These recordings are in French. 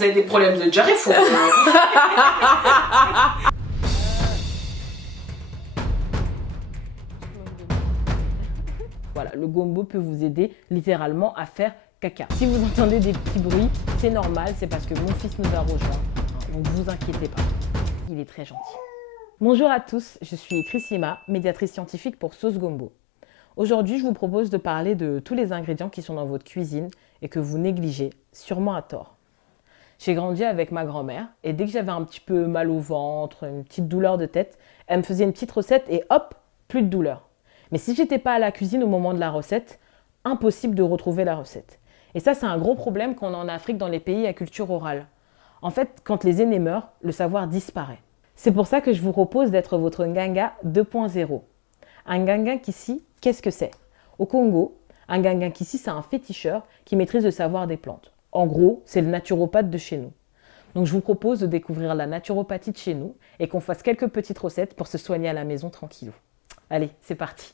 vous avez des problèmes de diarrhée, faut... Voilà, le gombo peut vous aider littéralement à faire caca. Si vous entendez des petits bruits, c'est normal, c'est parce que mon fils nous a rejoints. Donc vous inquiétez pas, il est très gentil. Bonjour à tous, je suis Chrisima, médiatrice scientifique pour Sauce Gombo. Aujourd'hui, je vous propose de parler de tous les ingrédients qui sont dans votre cuisine et que vous négligez, sûrement à tort. J'ai grandi avec ma grand-mère et dès que j'avais un petit peu mal au ventre, une petite douleur de tête, elle me faisait une petite recette et hop, plus de douleur. Mais si j'étais pas à la cuisine au moment de la recette, impossible de retrouver la recette. Et ça, c'est un gros problème qu'on a en Afrique dans les pays à culture orale. En fait, quand les aînés meurent, le savoir disparaît. C'est pour ça que je vous propose d'être votre Nganga 2.0. Un Nganga Kissi, qu'est-ce que c'est? Au Congo, un Nganga Kissi, c'est un féticheur qui maîtrise le savoir des plantes. En gros, c'est le naturopathe de chez nous. Donc je vous propose de découvrir la naturopathie de chez nous et qu'on fasse quelques petites recettes pour se soigner à la maison tranquillou. Allez, c'est parti.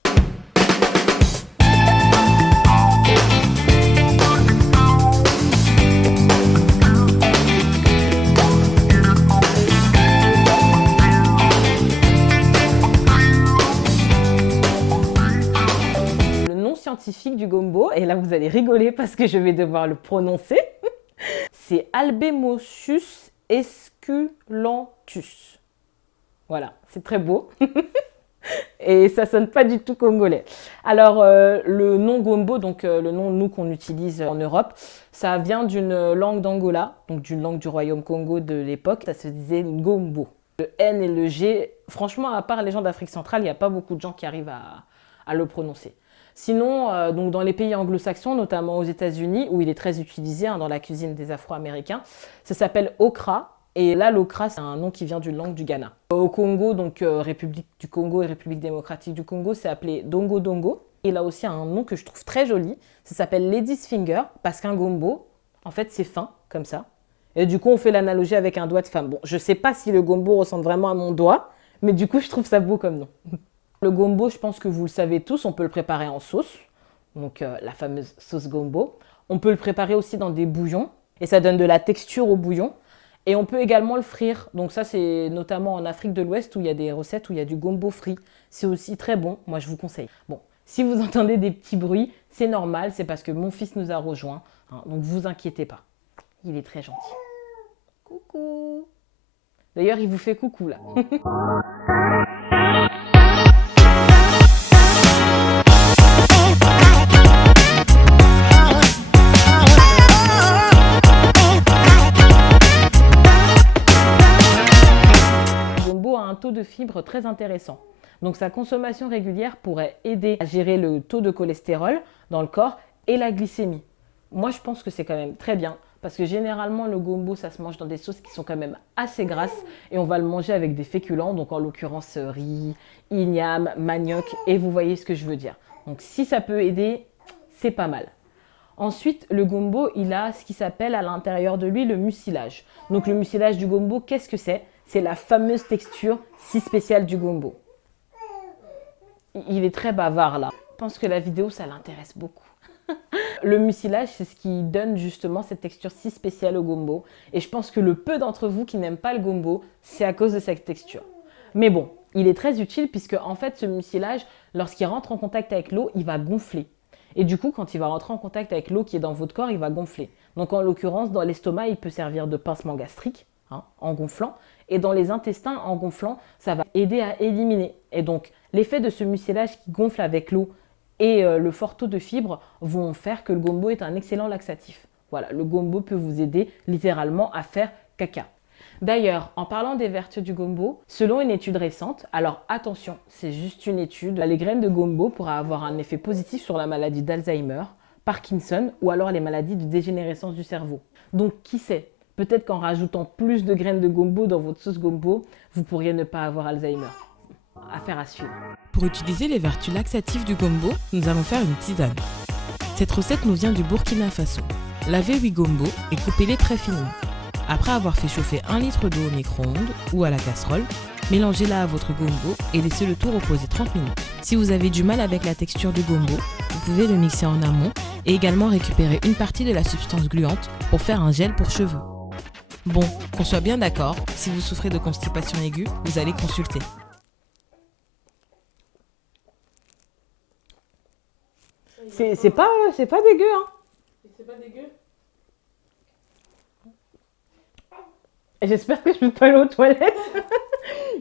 Le nom scientifique du gombo, et là vous allez rigoler parce que je vais devoir le prononcer, c'est Albémosus esculentus. Voilà, c'est très beau. Et ça sonne pas du tout congolais. Alors, le nom gombo, donc le nom nous qu'on utilise en Europe, ça vient d'une langue d'Angola, donc d'une langue du royaume Congo de l'époque. Ça se disait gombo. Le N et le G, franchement, à part les gens d'Afrique centrale, il n'y a pas beaucoup de gens qui arrivent à le prononcer. Sinon, donc dans les pays anglo-saxons, notamment aux États-Unis, où il est très utilisé dans la cuisine des Afro-Américains, ça s'appelle okra. Et là, l'okra, c'est un nom qui vient d'une langue du Ghana. Au Congo, donc République du Congo et République démocratique du Congo, c'est appelé dongo dongo. Il a aussi un nom que je trouve très joli. Ça s'appelle lady's finger, parce qu'un gombo, en fait, c'est fin, comme ça. Et du coup, on fait l'analogie avec un doigt de femme. Bon, je sais pas si le gombo ressemble vraiment à mon doigt, mais du coup, je trouve ça beau comme nom. Le gombo, je pense que vous le savez tous, on peut le préparer en sauce. Donc, la fameuse sauce gombo. On peut le préparer aussi dans des bouillons. Et ça donne de la texture au bouillon. Et on peut également le frire. Donc ça, c'est notamment en Afrique de l'Ouest où il y a des recettes où il y a du gombo frit. C'est aussi très bon. Moi, je vous conseille. Bon, si vous entendez des petits bruits, c'est normal. C'est parce que mon fils nous a rejoints. Donc, vous inquiétez pas. Il est très gentil. Coucou. D'ailleurs, il vous fait coucou là. Taux de fibres très intéressant. Donc sa consommation régulière pourrait aider à gérer le taux de cholestérol dans le corps et la glycémie. Moi je pense que c'est quand même très bien parce que généralement le gombo ça se mange dans des sauces qui sont quand même assez grasses et on va le manger avec des féculents, donc en l'occurrence riz, igname, manioc et vous voyez ce que je veux dire. Donc si ça peut aider, c'est pas mal. Ensuite, le gombo, il a ce qui s'appelle à l'intérieur de lui le mucilage. Donc le mucilage du gombo, qu'est-ce que c'est? C'est la fameuse texture si spéciale du gombo. Il est très bavard là. Je pense que la vidéo, ça l'intéresse beaucoup. Le mucilage, c'est ce qui donne justement cette texture si spéciale au gombo. Et je pense que le peu d'entre vous qui n'aiment pas le gombo, c'est à cause de cette texture. Mais bon, il est très utile puisque en fait, ce mucilage, lorsqu'il rentre en contact avec l'eau, il va gonfler. Et du coup, quand il va rentrer en contact avec l'eau qui est dans votre corps, il va gonfler. Donc en l'occurrence, dans l'estomac, il peut servir de pincement gastrique, en gonflant. Et dans les intestins, en gonflant, ça va aider à éliminer. Et donc, l'effet de ce mucilage qui gonfle avec l'eau et le fort taux de fibres vont faire que le gombo est un excellent laxatif. Voilà, le gombo peut vous aider littéralement à faire caca. D'ailleurs, en parlant des vertus du gombo, selon une étude récente, alors attention, c'est juste une étude, les graines de gombo pourraient avoir un effet positif sur la maladie d'Alzheimer, Parkinson ou alors les maladies de dégénérescence du cerveau. Donc, qui sait? Peut-être qu'en rajoutant plus de graines de gombo dans votre sauce gombo, vous pourriez ne pas avoir Alzheimer. Affaire à suivre. Pour utiliser les vertus laxatives du gombo, nous allons faire une tisane. Cette recette nous vient du Burkina Faso. Lavez 8 gombos et coupez-les très finement. Après avoir fait chauffer 1 litre d'eau au micro-ondes ou à la casserole, mélangez-la à votre gombo et laissez le tout reposer 30 minutes. Si vous avez du mal avec la texture du gombo, vous pouvez le mixer en amont et également récupérer une partie de la substance gluante pour faire un gel pour cheveux. Bon, qu'on soit bien d'accord, si vous souffrez de constipation aiguë, vous allez consulter. C'est pas dégueu, hein. C'est pas dégueu? J'espère que je vais pas aller aux toilettes.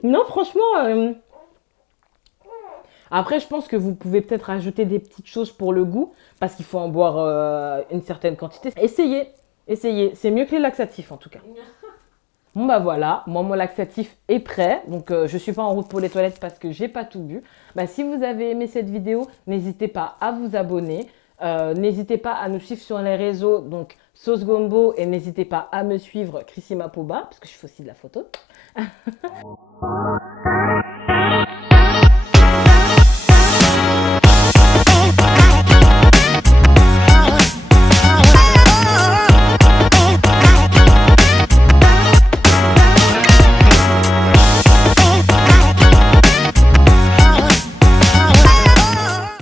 Non, franchement. Après, je pense que vous pouvez peut-être ajouter des petites choses pour le goût, parce qu'il faut en boire une certaine quantité. Essayez, essayez. C'est mieux que les laxatifs, en tout cas. Bon bah voilà, moi mon laxatif est prêt, donc je suis pas en route pour les toilettes parce que j'ai pas tout bu. Bah, si vous avez aimé cette vidéo, n'hésitez pas à vous abonner, n'hésitez pas à nous suivre sur les réseaux, donc Sauce Gombo, et n'hésitez pas à me suivre Chrissy Mapoba, parce que je fais aussi de la photo.